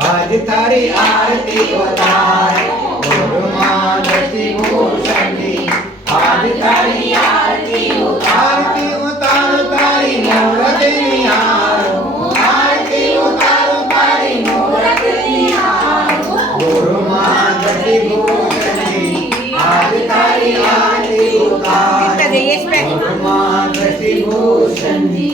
आज थारी आरती उतारो गुरु माँ दृष्टि भूषण जी। आज थारी आरती उतारो तारी मूरत निहारो। आरती उतारो तारी मूरत निहारो। गुरु माँ दृष्टि भूषण जी। आज थारी आरती उतारो गुरु माँ दृष्टि भूषण जी।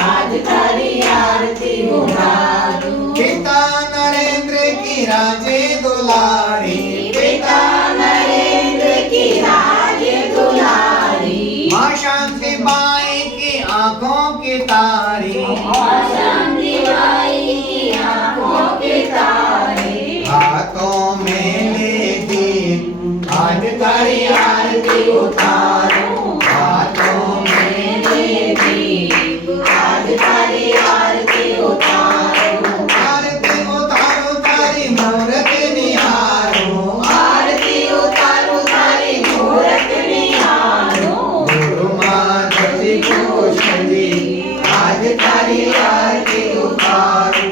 आज थारी आरती उतारो। पिता नरेंद्र की राजे दुलारी। पिता नरेंद्र की राजे दुलारी। माँ शांति बाई की आंखों की तारी। माँ शांति बाई की आंखों की तारी। हाथों में लेती आज थारी आरती उतारो। हाथों में लेती आज थारी आरती उतारो। आरती उतारो तारी मूरत निहारो। आरती उतारो तारी मूरत निहारो। गुरु माँ दृष्टि भूषण जी। आज थारी आरती उतारो।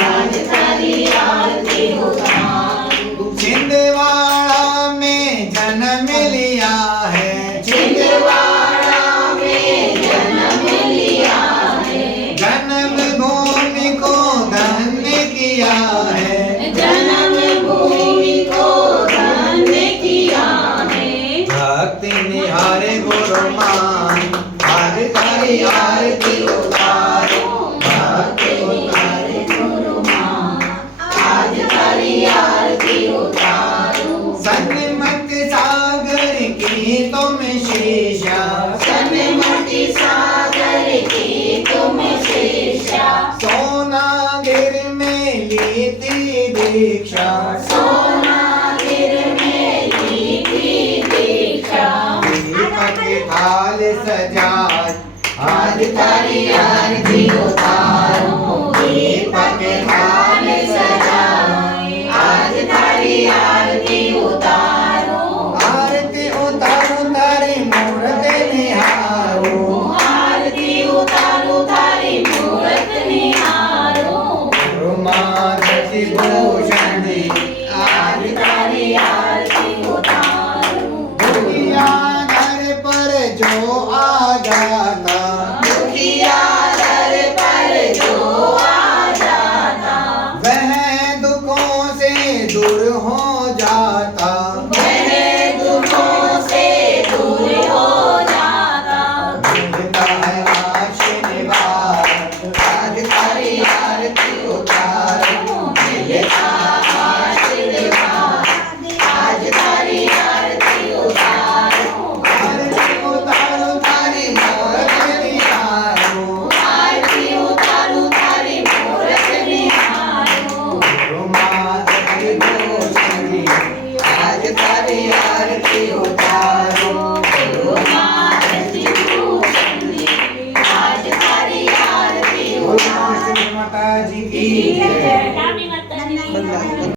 आज थारी आरती उतारो। छिंदवाड़ा में जन्म लिया है। छिंदवाड़ा में जन्म लिया है। जन्म भूमि को धन्य किया है। जन्म भूमि को धन्य किया है। भक्ति निहारे गुरु माँ आज थारी आरती उतारो। भक्ति उतारे गुरु माँ आज थारी आरती उतारो। सन्मति सागर की तुम शीशा। सन्मति सागर की तुम शीशा। सोनागिर में लीती दीक्षा।